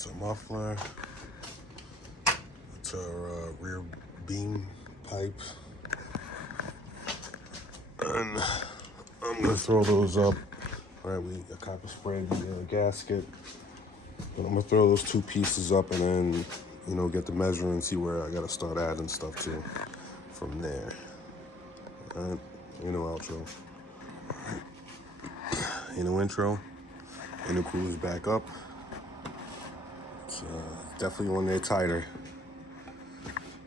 That's our muffler. That's our rear beam pipe. And I'm gonna throw those up. All right, we copper sprayed the gasket. But I'm gonna throw those two pieces up and then, you know, get the measure and see where I gotta start adding stuff to from there. All right, you know, outro. You know, intro. Intercooler's back up. It's definitely on there tighter.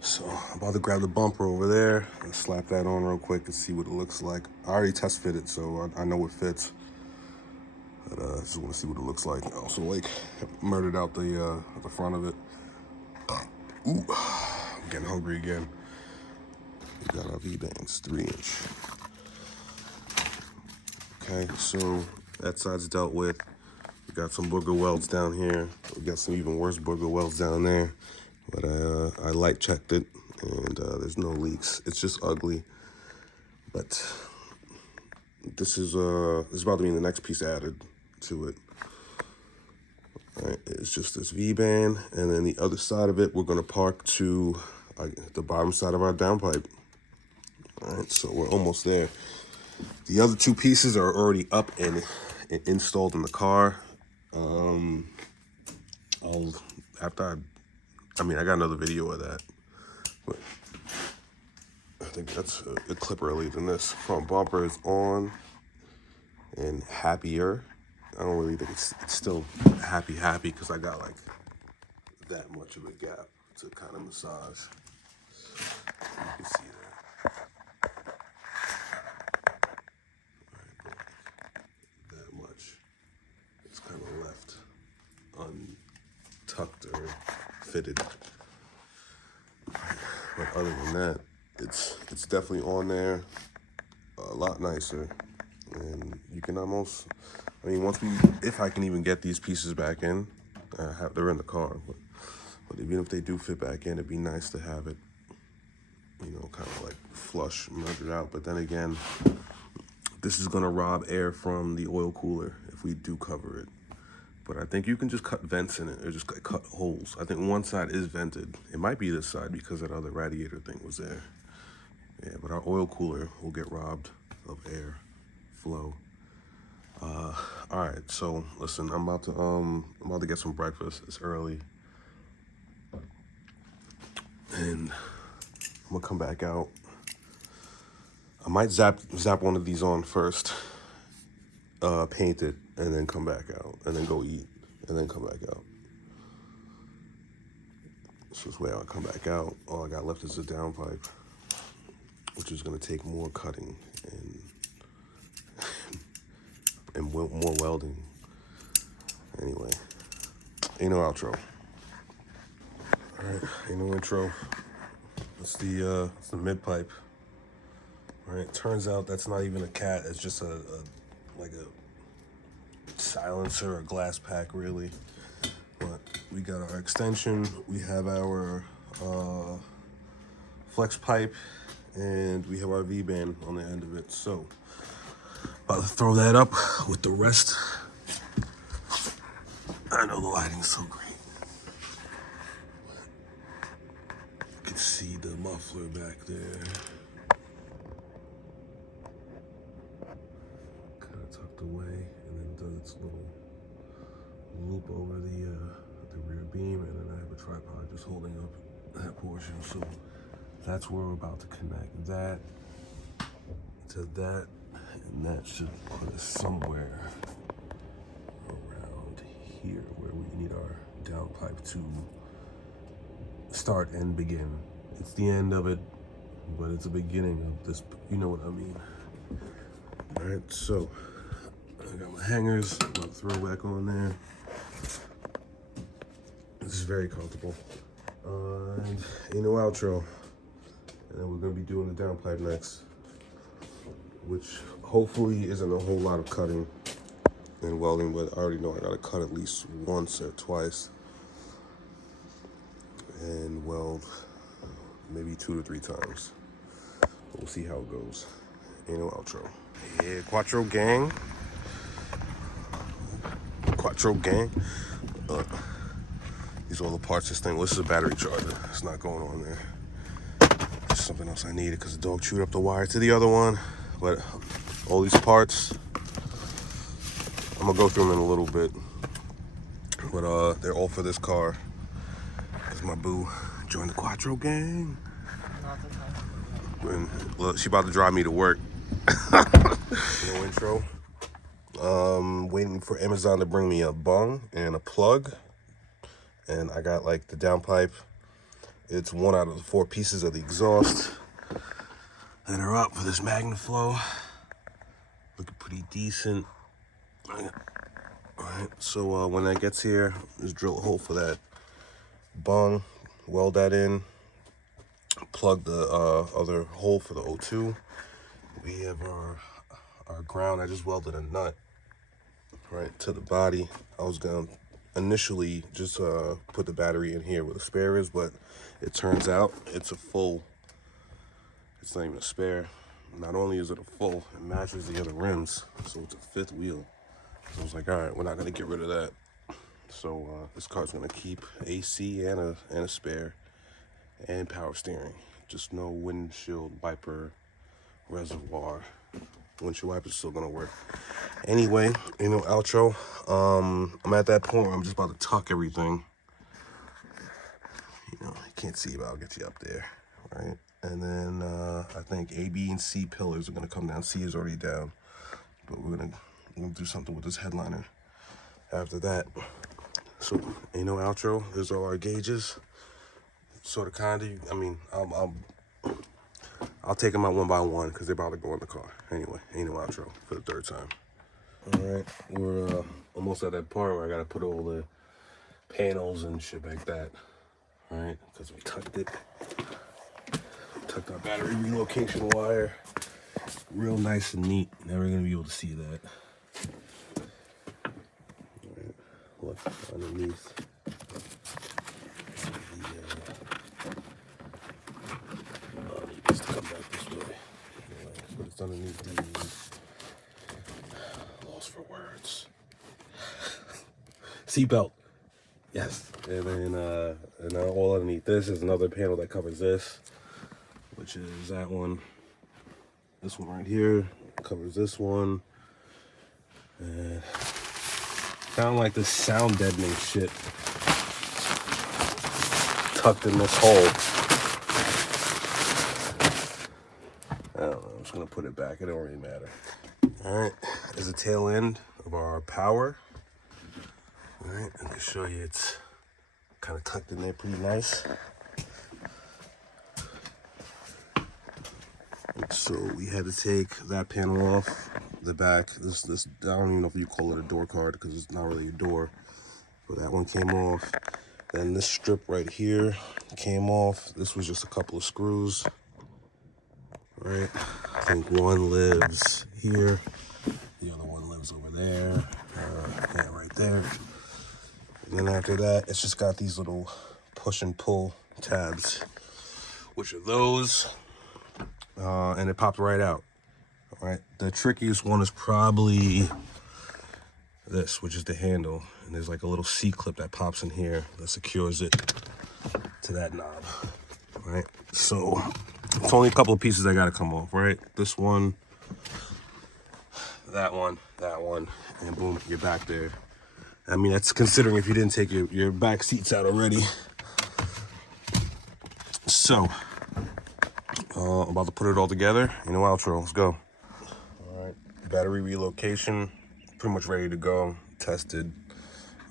So I'm about to grab the bumper over there and slap that on real quick and see what it looks like. I already test fit it, so I know it fits. But I just want to see what it looks like. I also like murdered out the front of it. Ooh, I'm getting hungry again. We got our V-bands, 3-inch. Okay, so that side's dealt with. We got some booger welds down here. We got some even worse booger welds down there. But I light checked it, and there's no leaks. It's just ugly. But this is about to be the next piece added to it. All right, it's just this V-band, and then the other side of it, we're gonna park to the bottom side of our downpipe. All right, so we're almost there. The other two pieces are already up and installed in the car. I got another video of that, but I think that's a clip earlier than this. Front bumper is on and happier. I don't really think it's still happy because I got like that much of a gap to kind of massage. You can see that. That much. It's kind of left untucked or fitted. But other than that, it's definitely on there, a lot nicer. And you can almost, if I can even get these pieces back in, they're in the car, but even if they do fit back in, it'd be nice to have it, you know, kind of like flush, measured out. But then again, this is gonna rob air from the oil cooler if we do cover it. But I think you can just cut vents in it, or just cut holes. I think one side is vented. It might be this side because that other radiator thing was there. Yeah, but our oil cooler will get robbed of air flow. All right, so listen, I'm about to get some breakfast. It's early, and I'm gonna come back out. I might zap one of these on first, paint it, and then come back out, and then go eat, and then come back out. So this way I'll come back out. All I got left is a downpipe, which is gonna take more cutting and more welding. Anyway, ain't no outro. All right, ain't no intro. It's the mid pipe. All right, turns out that's not even a cat. It's just like a silencer or glass pack, really. But we got our extension. We have our flex pipe, and we have our V-band on the end of it. So about to throw that up with the rest. I know the lighting's so great. You can see the muffler back there. Kind of tucked away, and then does its little loop over the rear beam, and then I have a tripod just holding up that portion. So that's where we're about to connect that to that, and that should put us somewhere around here where we need our downpipe to start and begin. It's the end of it, but it's the beginning of this, you know what I mean. All right, so I got my hangers, I'm about to throw back on there. This is very comfortable. And ain't no outro. And then we're gonna be doing the downpipe next, which hopefully isn't a whole lot of cutting and welding, but I already know I gotta cut at least once or twice and weld maybe 2 to 3 times. We'll see how it goes. Ain't no outro. Yeah, Quattro gang. These are all the parts this thing. Well, this is a battery charger. It's not going on there. There's something else I needed because the dog chewed up the wire to the other one. But all these parts, I'm gonna go through them in a little bit. But they're all for this car. Cause my boo joined the Quattro gang. And look, she about to drive me to work. No intro. Waiting for Amazon to bring me a bung and a plug. And I got like the downpipe. It's one out of the 4 pieces of the exhaust that are up for this MagnaFlow. Looking pretty decent. Alright, so when that gets here, just drill a hole for that bung, weld that in, plug the other hole for the O2. We have our ground. I just welded a nut right to the body. I was gonna initially just put the battery in here where the spare is, but it turns out it's not even a spare. Not only is it a full, it matches the other rims, so it's a 5th wheel. So I was like, all right, we're not gonna get rid of that. So this car's gonna keep AC and a spare and power steering. Just no windshield wiper reservoir. Windshield wiper is still gonna work. Anyway, outro. I'm at that point where I'm just about to tuck everything. You can't see, but I'll get you up there, right? And then I think A, B, and C pillars are gonna come down. C is already down, but we're gonna do something with this headliner after that. So, outro. There's all our gauges. Sort of, kind of. I mean, I'll take them out one by one because they're about to go in the car. Anyway, outro for the 3rd time. All right, we're almost at that part where I gotta put all the panels and shit like that. All right, because we tucked it. Tucked our battery relocation wire. Real nice and neat. Never gonna be able to see that. All right, look underneath. Needs to come back this way. Anyway, but it's underneath the lost for words. Seatbelt. Yes. And then and all underneath this is another panel that covers this, which is that one. This one right here covers this one. And kind of like this sound deadening shit tucked in this hole. I don't know, I'm just gonna put it back, it don't really matter. All right, there's the tail end of our power. All right, I can show you it's kind of tucked in there pretty nice. So we had to take that panel off the back. This I don't even know if you call it a door card because it's not really a door, but that one came off. Then this strip right here came off. This was just a couple of screws. Right, I think one lives here, the other one lives over there, yeah, right there. And then after that, it's just got these little push and pull tabs, which are those, and it popped right out. All right, the trickiest one is probably this, which is the handle, and there's like a little C-clip that pops in here that secures it to that knob. All right, so it's only a couple of pieces that gotta come off, right? This one, that one, and boom, you're back there. I mean, that's considering if you didn't take your back seats out already. So, I'm about to put it all together. Outro, let's go. All right, battery relocation, pretty much ready to go, tested.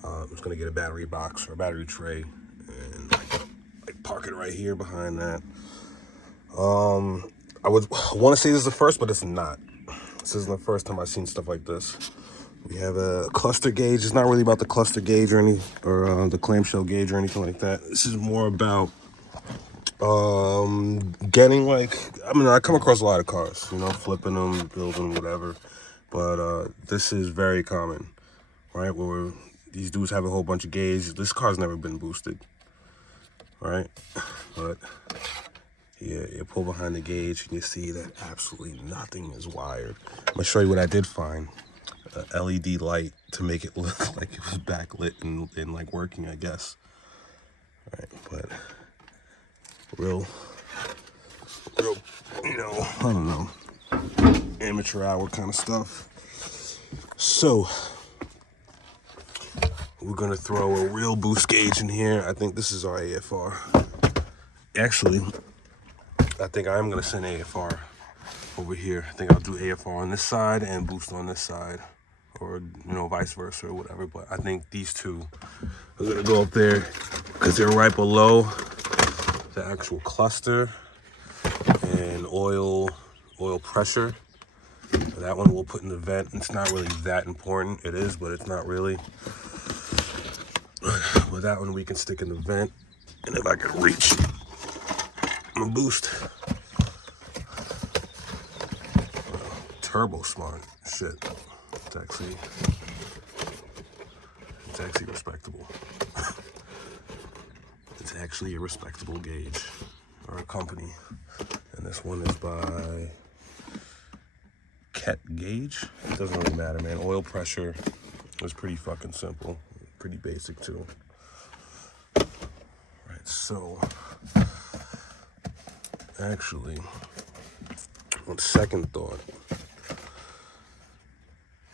I'm just gonna get a battery box or a battery tray and like park it right here behind that. I would want to say this is the first, but it's not. This isn't the first time I've seen stuff like this. We have a cluster gauge. It's not really about the cluster gauge or the clamshell gauge or anything like that. This is more about getting I come across a lot of cars, flipping them, building, whatever. But this is very common, right? Where these dudes have a whole bunch of gauges. This car's never been boosted, right? But yeah, you pull behind the gauge and you see that absolutely nothing is wired. I'm gonna show you what I did find. A LED light to make it look like it was backlit and like working, I guess. Right, but real, you know, I don't know, amateur hour kind of stuff. So we're gonna throw a real boost gauge in here. I think this is our AFR. Actually, I think I'm gonna send AFR over here. I think I'll do AFR on this side and boost on this side, or you know, vice versa or whatever. But I think these two are gonna go up there because they're right below the actual cluster and oil pressure. That one we'll put in the vent. It's not really that important. It is, but it's not really. With that one we can stick in the vent, and if I can reach, I'm gonna boost. Turbo smart shit. It's actually respectable. It's actually a respectable gauge or a company, and this one is by Ket Gauge. It doesn't really matter, man. Oil pressure is pretty fucking simple, pretty basic too. Right, so actually, on second thought,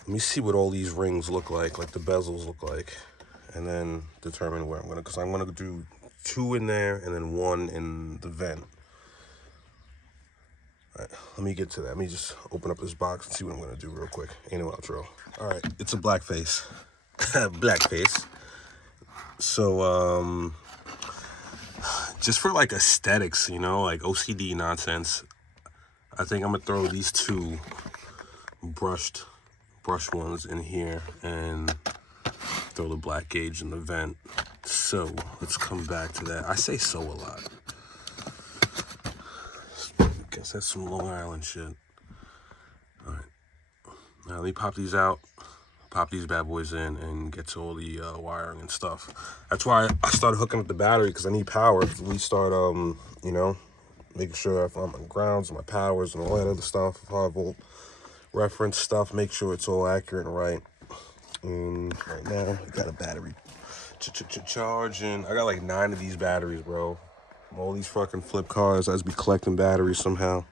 let me see what all these rings look like the bezels look like, and then determine where I'm gonna, because I'm gonna do 2 in there and then 1 in the vent. All right, let me get to that. Let me just open up this box and see what I'm gonna do real quick. Ain't no outro. All right, it's a blackface. Blackface. So, just for like aesthetics, you know, like OCD nonsense, I think I'm gonna throw these 2 brush ones in here and throw the black gauge in the vent. So let's come back to that. I say so a lot. I guess that's some Long Island shit. All right, now let me pop these out, pop these bad boys in, and get to all the wiring and stuff. That's why I started hooking up the battery, because I need power. We start, you know, making sure if I'm on grounds, my powers and all that other stuff, 5 volt reference stuff, make sure it's all accurate and right. And right now, I got a battery charging. I got like 9 of these batteries, bro. All these fucking flip cars, I just be collecting batteries somehow.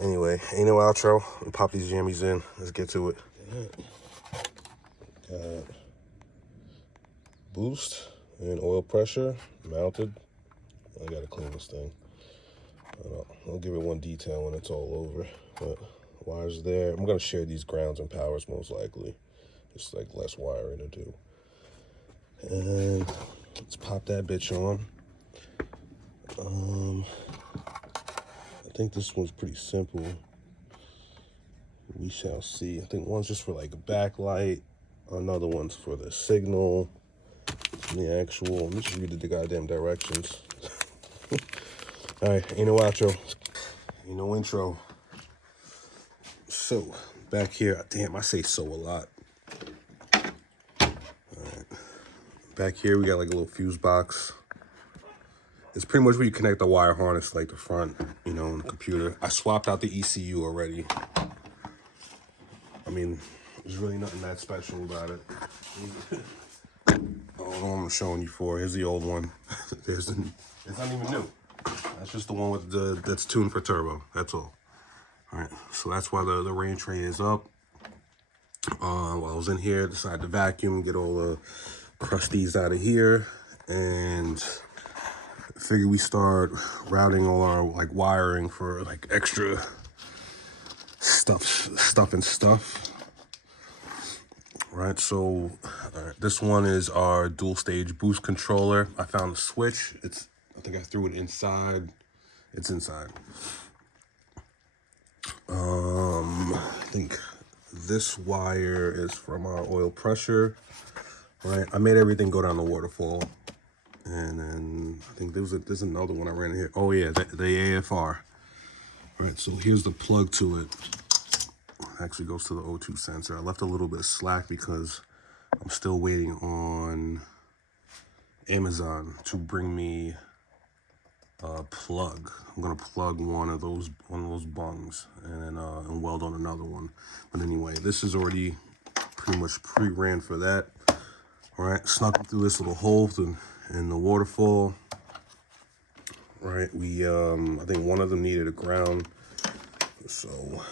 Anyway, ain't no outro. Let me pop these jammies in. Let's get to it. Got boost and oil pressure mounted. I gotta clean this thing. I'll give it one detail when it's all over. But wires there. I'm gonna share these grounds and powers most likely. It's like less wiring to do. And let's pop that bitch on. I think this one's pretty simple. We shall see. I think one's just for like a backlight. Another one's for the signal. And the actual, let me just read the goddamn directions. All right, ain't no outro. Ain't no intro. So, back here, damn, I say so a lot. All right. Back here, we got like a little fuse box. It's pretty much where you connect the wire harness, like the front, you know, in the computer. I swapped out the ECU already. I mean, there's really nothing that special about it. Oh, I'm showing you for. Here's the old one. It's not even new. That's just the one with that's tuned for turbo. That's all. All right, so that's why the rain tray is up. While I was in here, decided to vacuum, get all the crusties out of here, and figure we start routing all our like wiring for like extra stuff. Right, so this one is our dual stage boost controller. I found the switch. I think I threw it inside. It's inside. I think this wire is from our oil pressure. Right, I made everything go down the waterfall. And then I think there's another one I ran in here. Oh yeah, the AFR. Right, so here's the plug to it. Actually goes to the O2 sensor. I left a little bit of slack because I'm still waiting on Amazon to bring me a plug. I'm gonna plug one of those bungs and and weld on another one. But anyway, this is already pretty much pre-ran for that. All right, snuck through this little hole, and and the waterfall. Right, we I think one of them needed a ground, so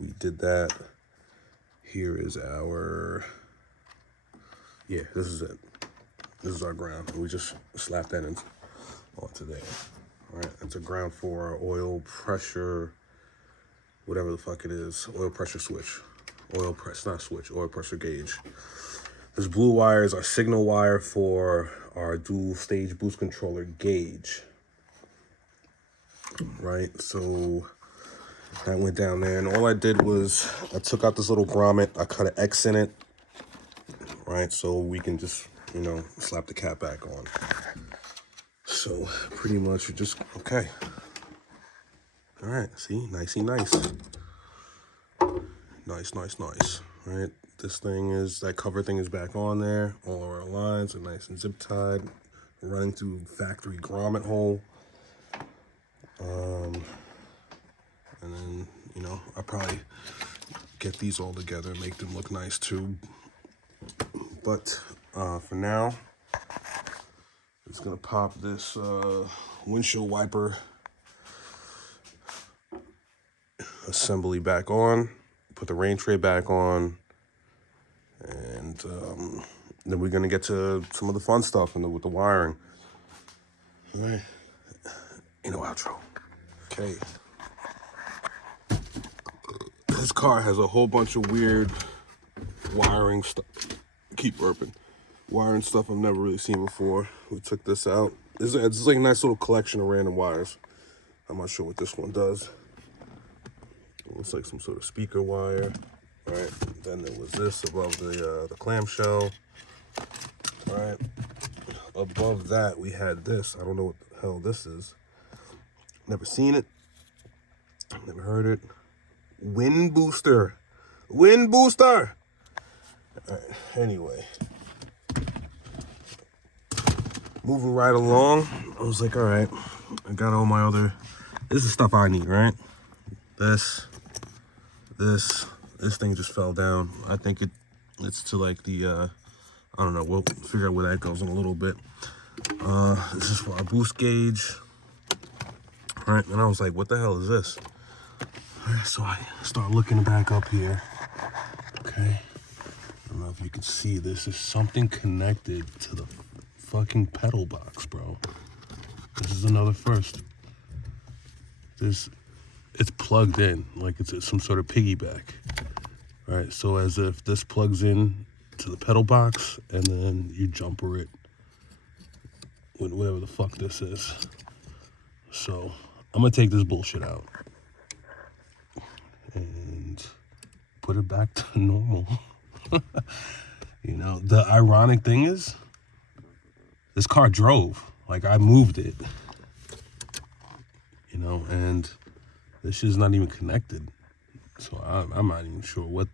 we did that. Here is our, yeah, this is it. This is our ground. We just slapped that in onto there. All right, that's a ground for our oil pressure, whatever the fuck it is, oil pressure switch, oil press, not switch, oil pressure gauge. This blue wire is our signal wire for our dual stage boost controller gauge. Right, so that went down there, and all I did was I took out this little grommet, I cut an X in it, right, so we can just, you know, slap the cap back on. So pretty much we just, okay. All right, see, nicey nice. Nice. Right, this thing is, that cover thing is back on there. All of our lines are nice and zip tied, running through factory grommet hole. And then, you know, I'll probably get these all together, make them look nice too. But for now, I'm just gonna pop this windshield wiper assembly back on, put the rain tray back on, and then we're gonna get to some of the fun stuff with the wiring. All right, you know, outro. Okay. This car has a whole bunch of weird wiring stuff. Keep burping. Wiring stuff I've never really seen before. We took this out. It's like a nice little collection of random wires. I'm not sure what this one does. It looks like some sort of speaker wire. Right. Then there was this above the clamshell. Right. Above that we had this. I don't know what the hell this is. Never seen it. Never heard it. Wind booster. Wind booster. All right. Anyway. Moving right along. I was like, all right. I got all my other. This is stuff I need, right? This thing just fell down. I think it's to like the I don't know. We'll figure out where that goes in a little bit. This is for our boost gauge. All right. And I was like, what the hell is this? So I start looking back up here. Okay. I don't know if you can see this. There's something connected to the fucking pedal box, bro. This is another first. It's plugged in, like it's some sort of piggyback. All right, so as if this plugs in to the pedal box, and then you jumper it with whatever the fuck this is. So I'm gonna take this bullshit out and put it back to normal. You know, the ironic thing is, this car drove, like I moved it, you know, and this shit's not even connected. So I'm not even sure what.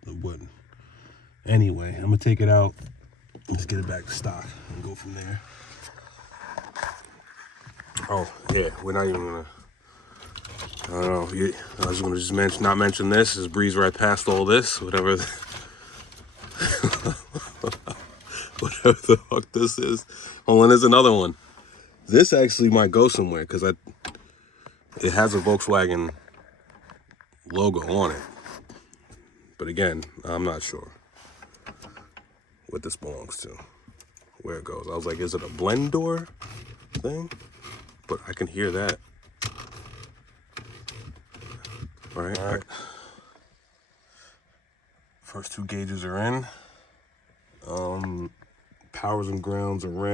Anyway, I'm gonna take it out, let's get it back to stock and go from there. Oh yeah, we're not even gonna, I don't know, I was gonna just not mention this, just breeze right past all this, whatever. Whatever the fuck this is. Oh, and there's another one. This actually might go somewhere because it has a Volkswagen logo on it. But again, I'm not sure what this belongs to, where it goes. I was like, is it a blend door thing? But I can hear that. All right. First two gauges are in. Powers and grounds are ran.